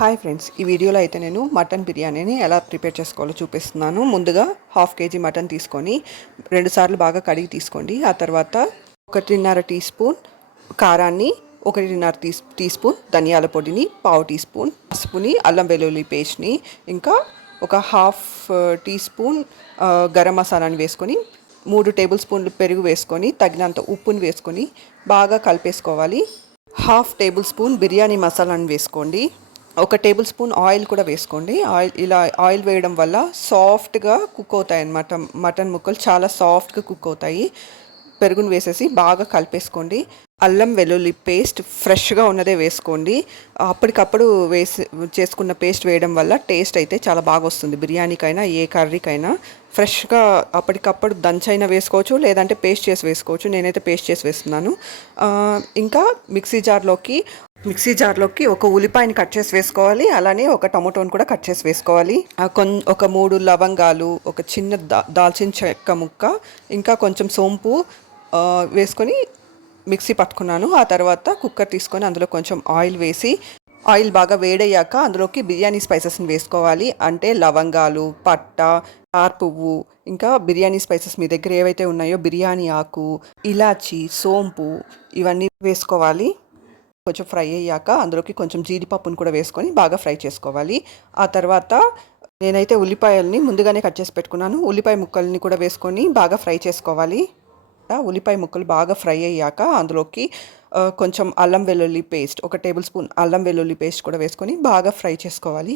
Hi friends, ఈ వీడియోలో అయితే నేను మటన్ బిర్యానీని ఎలా ప్రిపేర్ చేసుకోవాలో చూపిస్తున్నాను. ముందుగా 1/2 kg మటన్ తీసుకొని 2 సార్లు బాగా కడిగి తీసుకోండి. ఆ తర్వాత 1.5 టీ స్పూన్ కారాన్ని, 1.5 టీ స్పూన్ ధనియాల పొడిని, 1/2 టీ స్పూన్ పసుపుని, అల్లం వెల్లుల్లి పేస్ట్ని, ఇంకా ఒక 1/2 టీ స్పూన్ గరం మసాలాని వేసుకొని 3 టేబుల్ స్పూన్లు పెరుగు వేసుకొని తగినంత ఉప్పుని వేసుకొని బాగా కలిపేసుకోవాలి. 1/2 టేబుల్ స్పూన్ బిర్యానీ మసాలాని వేసుకోండి. 1 టేబుల్ స్పూన్ ఆయిల్ కూడా వేసుకోండి. ఆయిల్ వేయడం వల్ల సాఫ్ట్గా కుక్ అవుతాయి అన్నమాట. మటన్ ముక్కలు చాలా సాఫ్ట్గా కుక్ అవుతాయి. పెరుగును వేసేసి బాగా కలిపేసుకోండి. అల్లం వెల్లుల్లి పేస్ట్ ఫ్రెష్గా ఉన్నదే వేసుకోండి. అప్పటికప్పుడు చేసుకున్న పేస్ట్ వేయడం వల్ల టేస్ట్ అయితే చాలా బాగా వస్తుంది. బిర్యానీకైనా ఏ కర్రీకైనా ఫ్రెష్గా అప్పటికప్పుడు దంచైనా వేసుకోవచ్చు, లేదంటే పేస్ట్ చేసి వేసుకోవచ్చు. నేనైతే పేస్ట్ చేసి వేస్తున్నాను. ఇంకా మిక్సీ జార్లోకి ఒక ఉల్లిపాయని కట్ చేసి వేసుకోవాలి. అలానే ఒక టమోటోని కూడా కట్ చేసి వేసుకోవాలి. ఒక 3 లవంగాలు, ఒక చిన్న దాల్చిన చెక్క ముక్క, ఇంకా కొంచెం సోంపు వేసుకొని మిక్సీ పట్టుకున్నాను. ఆ తర్వాత కుక్కర్ తీసుకొని అందులో కొంచెం ఆయిల్ వేసి, ఆయిల్ బాగా వేడయ్యాక అందులోకి బిర్యానీ స్పైసెస్ని వేసుకోవాలి. అంటే లవంగాలు, పట్ట, స్టార్ పువ్వు, ఇంకా బిర్యానీ స్పైసెస్ మీ దగ్గర ఏవైతే ఉన్నాయో బిర్యానీ ఆకు, ఇలాచి, సోంపు ఇవన్నీ వేసుకోవాలి. కొంచెం ఫ్రై అయ్యాక అందులోకి కొంచెం జీడిపప్పును కూడా వేసుకొని బాగా ఫ్రై చేసుకోవాలి. ఆ తర్వాత నేనైతే ఉల్లిపాయల్ని ముందుగానే కట్ చేసి పెట్టుకున్నాను. ఉల్లిపాయ ముక్కల్ని కూడా వేసుకొని బాగా ఫ్రై చేసుకోవాలి. ఉల్లిపాయ ముక్కలు బాగా ఫ్రై అయ్యాక అందులోకి కొంచెం అల్లం వెల్లుల్లి పేస్ట్, 1 టేబుల్ స్పూన్ అల్లం వెల్లుల్లి పేస్ట్ కూడా వేసుకొని బాగా ఫ్రై చేసుకోవాలి.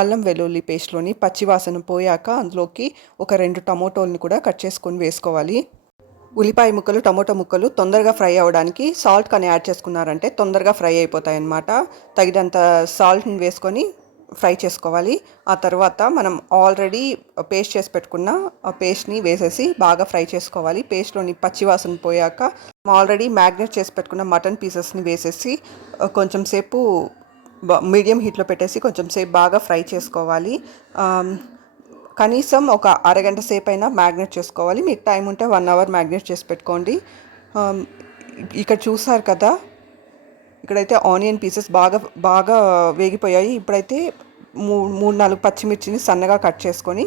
అల్లం వెల్లుల్లి పేస్ట్లోని పచ్చివాసన పోయాక అందులోకి ఒక 2 టమోటోల్ని కూడా కట్ చేసుకొని వేసుకోవాలి. ఉల్లిపాయ ముక్కలు, టమోటో ముక్కలు తొందరగా ఫ్రై అవ్వడానికి సాల్ట్ కానీ యాడ్ చేసుకున్నారంటే తొందరగా ఫ్రై అయిపోతాయి అన్నమాట. తగినంత సాల్ట్ని వేసుకొని ఫ్రై చేసుకోవాలి. ఆ తర్వాత మనం ఆల్రెడీ పేస్ట్ చేసి పెట్టుకున్న ఆ పేస్ట్ని వేసేసి బాగా ఫ్రై చేసుకోవాలి. పేస్ట్లోని పచ్చివాసన పోయాక ఆల్రెడీ మ్యాగ్నేట్ చేసి పెట్టుకున్న మటన్ పీసెస్ని వేసేసి కొంచెం సేపు మీడియం హీట్లో పెట్టేసి కొంచెం సేపు బాగా ఫ్రై చేసుకోవాలి. కనీసం ఒక అరగంట సేపు అయినా మ్యాగ్నేట్ చేసుకోవాలి. మీకు టైం ఉంటే 1 అవర్ మ్యాగ్నేట్ చేసి పెట్టుకోండి. ఇక్కడ చూసారు కదా, ఇక్కడైతే ఆనియన్ పీసెస్ బాగా వేగిపోయాయి. ఇప్పుడైతే 3-4 పచ్చిమిర్చిని సన్నగా కట్ చేసుకొని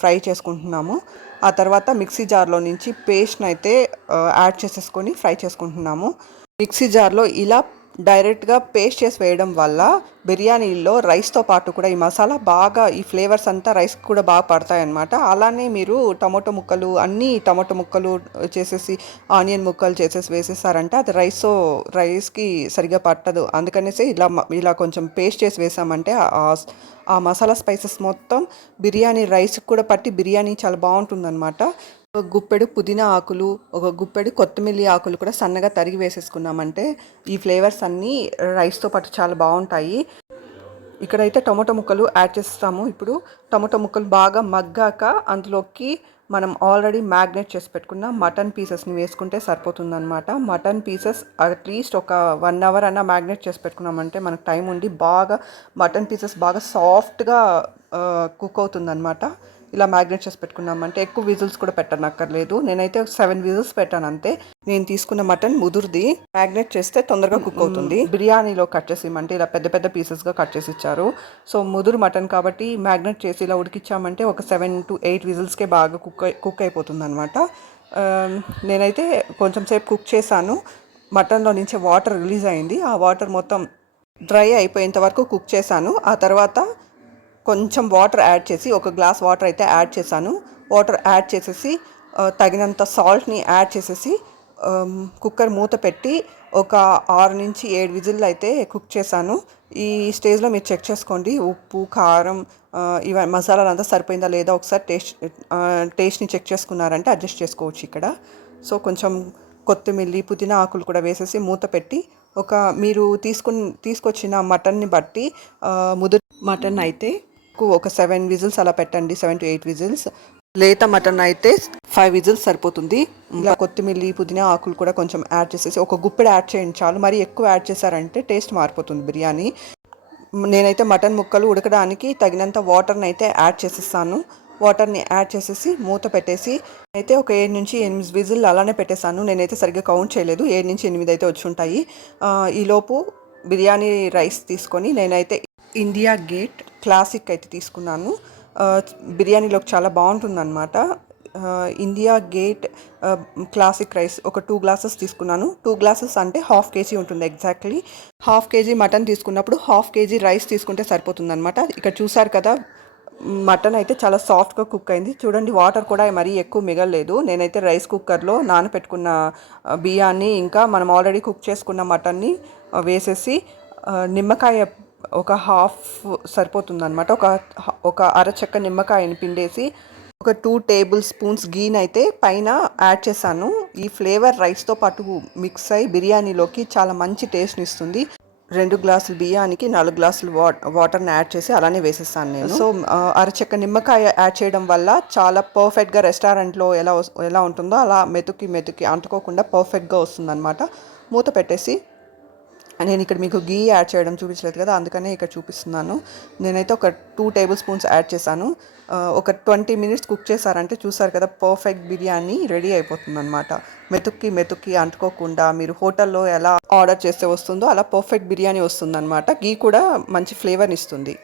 ఫ్రై చేసుకుంటున్నాము. ఆ తర్వాత మిక్సీ జార్లో నుంచి పేస్ట్ని అయితే యాడ్ చేసేసుకొని ఫ్రై చేసుకుంటున్నాము. మిక్సీ జార్లో ఇలా డైరెక్ట్గా పేస్ట్ చేసి వేయడం వల్ల బిర్యానీలో రైస్తో పాటు కూడా ఈ మసాలా బాగా, ఈ ఫ్లేవర్స్ అంతా రైస్కి కూడా బాగా పడతాయన్నమాట. అలానే మీరు టమోటో ముక్కలు చేసేసి ఆనియన్ ముక్కలు చేసేసి వేసేసారంటే అది రైస్కి సరిగా పట్టదు. అందుకనేసి ఇలా కొంచెం పేస్ట్ చేసి వేసామంటే ఆ మసాలా స్పైసెస్ మొత్తం బిర్యానీ రైస్కి కూడా పట్టి బిర్యానీ చాలా బాగుంటుందన్నమాట. ఒక గుప్పెడు పుదీనా ఆకులు, ఒక గుప్పెడు కొత్తిమీర ఆకులు కూడా సన్నగా తరిగి వేసేసుకున్నామంటే ఈ ఫ్లేవర్స్ అన్నీ రైస్తో పాటు చాలా బాగుంటాయి. ఇక్కడైతే టమోటో ముక్కలు యాడ్ చేస్తాము. ఇప్పుడు టమోటో ముక్కలు బాగా మగ్గాక అందులోకి మనం ఆల్రెడీ మ్యాగ్నేట్ చేసి పెట్టుకున్న మటన్ పీసెస్ని వేసుకుంటే సరిపోతుందన్నమాట. మటన్ పీసెస్ అట్లీస్ట్ ఒక 1 అవర్ అన్నా మ్యాగ్నేట్ చేసి పెట్టుకున్నామంటే మనకు టైం ఉండి బాగా మటన్ పీసెస్ బాగా సాఫ్ట్గా కుక్ అవుతుందన్నమాట. ఇలా మ్యాగ్నేట్ చేసి పెట్టుకున్నామంటే ఎక్కువ విజిల్స్ కూడా పెట్టనక్కర్లేదు. నేనైతే 7 విజిల్స్ పెట్టాను అంతే. నేను తీసుకున్న మటన్ ముదురుది, మ్యాగ్నేట్ చేస్తే తొందరగా కుక్ అవుతుంది. బిర్యానీలో కట్ చేసి ఇమ్మంటే ఇలా పెద్ద పెద్ద పీసెస్గా కట్ చేసి ఇచ్చారు. సో ముదురు మటన్ కాబట్టి మ్యాగ్నేట్ చేసి ఇలా ఉడికిచ్చామంటే ఒక 7 to 8 విజిల్స్కే బాగా కుక్ అయిపోతుంది అనమాట. నేనైతే కొంచెం సేపు కుక్ చేశాను. మటన్లో నుంచి వాటర్ రిలీజ్ అయింది. ఆ వాటర్ మొత్తం డ్రై అయిపోయేంత వరకు కుక్ చేశాను. ఆ తర్వాత కొంచెం వాటర్ యాడ్ చేసి, ఒక గ్లాస్ వాటర్ అయితే యాడ్ చేశాను. వాటర్ యాడ్ చేసేసి తగినంత సాల్ట్ని యాడ్ చేసేసి కుక్కర్ మూత పెట్టి ఒక 6 నుంచి 7 విజిల్లు అయితే కుక్ చేశాను. ఈ స్టేజ్లో మీరు చెక్ చేసుకోండి, ఉప్పు, కారం, ఇవన్నీ మసాలాలు అంతా సరిపోయిందా లేదా ఒకసారి టేస్ట్ని చెక్ చేసుకున్నారంటే అడ్జస్ట్ చేసుకోవచ్చు ఇక్కడ. సో కొంచెం కొత్తిమీర, పుదీనా ఆకులు కూడా వేసేసి మూత పెట్టి మీరు తీసుకొచ్చిన మటన్ని బట్టి ముదురు మటన్ అయితే ఒక 7 విజిల్స్ అలా పెట్టండి. 7 to 8 విజిల్స్. లేత మటన్ అయితే 5 విజిల్స్ సరిపోతుంది. ఇలా కొత్తిమీర, పుదీనా ఆకులు కూడా కొంచెం యాడ్ చేసేసి ఒక గుప్పెడు యాడ్ చేయండి చాలు. మరి ఎక్కువ యాడ్ చేశారంటే టేస్ట్ మారిపోతుంది బిర్యానీ. నేనైతే మటన్ ముక్కలు ఉడకడానికి తగినంత వాటర్ని అయితే యాడ్ చేసేస్తాను. వాటర్ని యాడ్ చేసేసి మూత పెట్టేసి అయితే ఒక 7 నుంచి 8 విజిల్ అలానే పెట్టేశాను. నేనైతే సరిగ్గా కౌంట్ చేయలేదు, 7 నుంచి 8 అయితే వచ్చి ఉంటాయి. ఈలోపు బిర్యానీ రైస్ తీసుకొని నేనైతే ఇండియా గేట్ క్లాసిక్ అయితే తీసుకున్నాను. బిర్యానీలోకి చాలా బాగుంటుందన్నమాట. ఇండియా గేట్ క్లాసిక్ రైస్ ఒక 2 గ్లాసెస్ తీసుకున్నాను. 2 గ్లాసెస్ అంటే హాఫ్ కేజీ ఉంటుంది ఎగ్జాక్ట్లీ. హాఫ్ కేజీ మటన్ తీసుకున్నప్పుడు హాఫ్ కేజీ రైస్ తీసుకుంటే సరిపోతుందన్నమాట. ఇక్కడ చూసారు కదా, మటన్ అయితే చాలా సాఫ్ట్గా కుక్ అయింది. చూడండి, వాటర్ కూడా మరీ ఎక్కువ మిగలలేదు. నేనైతే రైస్ కుక్కర్లో నానపెట్టుకున్న బియ్యాన్ని ఇంకా మనం ఆల్రెడీ కుక్ చేసుకున్న మటన్ని వేసేసి నిమ్మకాయ ఒక హాఫ్ సరిపోతుందన్నమాట. ఒక అరచెక్క నిమ్మకాయని పిండేసి ఒక 2 టేబుల్ స్పూన్స్ గీని అయితే పైన యాడ్ చేశాను. ఈ ఫ్లేవర్ రైస్తో పాటు మిక్స్ అయ్యి బిర్యానీలోకి చాలా మంచి టేస్ట్ని ఇస్తుంది. 2 గ్లాసులు బియ్యానికి 4 గ్లాసులు వాటర్ని యాడ్ చేసి అలానే వేసేస్తాను నేను. సో అరచెక్క నిమ్మకాయ యాడ్ చేయడం వల్ల చాలా పర్ఫెక్ట్గా రెస్టారెంట్లో ఎలా ఉంటుందో అలా మెతుకి అంటుకోకుండా పర్ఫెక్ట్గా వస్తుందన్నమాట. మూత పెట్టేసి, నేను ఇక్కడ మీకు గీ యాడ్ చేయడం చూపించలేదు కదా, అందుకనే ఇక్కడ చూపిస్తున్నాను. నేనైతే ఒక 2 టేబుల్ స్పూన్స్ యాడ్ చేశాను. ఒక 20 మినిట్స్ కుక్ చేశారంటే చూసారు కదా, పర్ఫెక్ట్ బిర్యానీ రెడీ అయిపోతుంది అనమాట. మెతుక్కి అంటుకోకుండా మీరు హోటల్లో ఎలా ఆర్డర్ చేస్తే వస్తుందో అలా పర్ఫెక్ట్ బిర్యానీ వస్తుంది అనమాట. గీ కూడా మంచి ఫ్లేవర్ని ఇస్తుంది.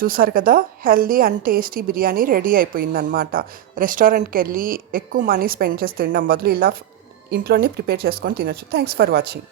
చూసారు కదా, healthy and tasty biryani ready అయిపోయిందనమాట. రెస్టారెంట్కి వెళ్ళి ఎక్కువ మనీ స్పెండ్ చేసి తినడం బదులు ఇలా ఇంట్లోనే ప్రిపేర్ చేసుకొని తినొచ్చు. Thanks for watching.